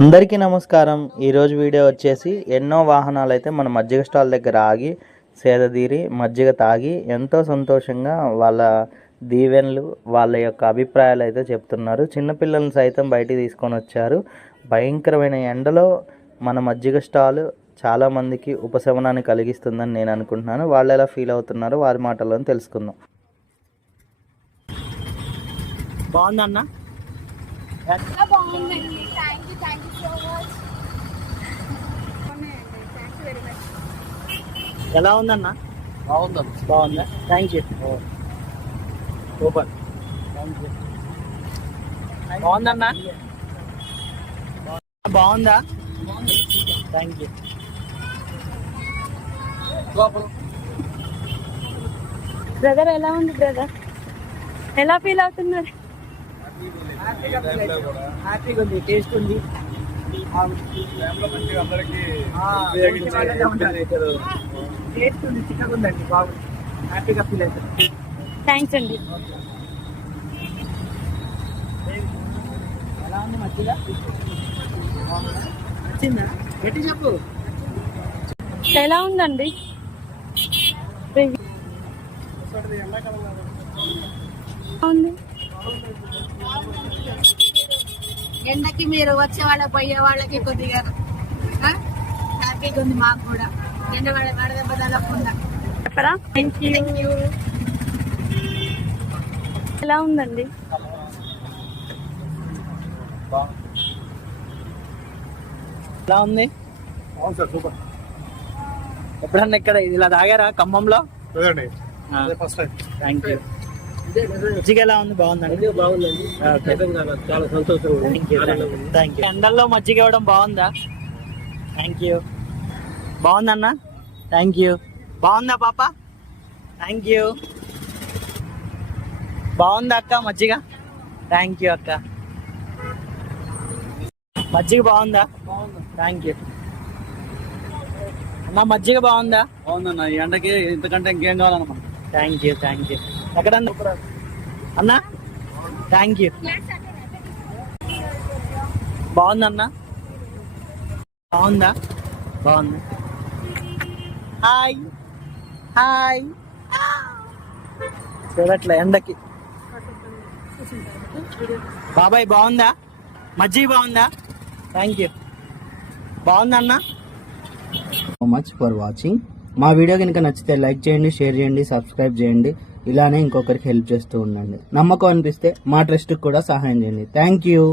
అందరికీ నమస్కారం. ఈరోజు వీడియో వచ్చేసి ఎన్నో వాహనాలు అయితే మన మజ్జిగ స్టాల్ దగ్గర ఆగి సేదతీరి మజ్జిగ తాగి ఎంతో సంతోషంగా వాళ్ళ దీవెనలు వాళ్ళ యొక్క అభిప్రాయాలు అయితే చెప్తున్నారు. చిన్నపిల్లల్ని సైతం బయటికి తీసుకొని వచ్చారు. భయంకరమైన ఎండలో మన మజ్జిగ స్టాల్ చాలామందికి ఉపశమనాన్ని కలిగిస్తుందని నేను అనుకుంటున్నాను. వాళ్ళు ఎలా ఫీల్ అవుతున్నారో వారి మాటల్లో తెలుసుకుందాం. బాగుందన్న? ఎలా ఉందన్న? బాగుందా? Thank you. సూపర్. బాగుందన్న? బాగుందా? Thank you. బ్రదర్ ఎలా ఉంది? బ్రదర్ ఎలా ఫీల్ అవుతున్నారు? హ్యాపీగా ఉంది, టేస్ట్ ఉంది. టేస్ట్ ఉంది, చిక్కగా ఉందండి, బాగుంది, హ్యాపీగా ఫీల్ అవుతుంది. థ్యాంక్స్ అండి. ఎలా ఉంది మధ్యగా? నచ్చిందా? గట్టి చెప్పు. ఎలా ఉందండి? ఎండకి మీరు వచ్చే వాళ్ళ పోయే వాళ్ళకి కొద్దిగా హ్యాపీగా ఉంది. మాకు కూడా ఎండ వడదెబ్బ తగలకుండా. చెప్పరా? Thank you. ఎలా ఉందండి? ఎలా ఉంది? సూపర్. ఎప్పుడన్నా ఇక్కడ ఇలా తాగారా ఖమ్మంలో? First time. Thank you. మజ్జిగ ఎలా ఉంది? బాగుందండి. బాగుందండి, చాలా సంతోషం. Thank you. ఎండల్లో మజ్జిగ ఇవ్వడం బాగుందా? Thank you. బాగుందన్న? Thank you. బాగుందా పాప? Thank you. బాగుందా అక్క మజ్జిగ? థ్యాంక్ యూ అక్క. మజ్జిగ బాగుందా? థ్యాంక్ యూ అన్న. మజ్జిగ బాగుందా? బాగుందన్న. ఈ ఎండకి ఇంతకంటే ఇంకేం కావాలన్నమాట. Thank you. Thank you. ఎక్కడన్నా అన్నా? Thank you. బాగుందన్నా? బాగుందా? బాగుంది. Hi hi. చూడట్లే ఎండకి. బాబాయ్ బాగుందా? మజ్జిగ బాగుందా? Thank you. బాగుందన్నా? So much for watching. మా వీడియో కనుక నచ్చితే లైక్ చేయండి, షేర్ చేయండి, సబ్స్క్రైబ్ చేయండి. ఇలానే ఇంకొకరికి హెల్ప్ చేస్తూ ఉండండి. నమ్మకం అనిపిస్తే మా ట్రస్ట్కి కూడా సహాయం చేయండి. Thank you.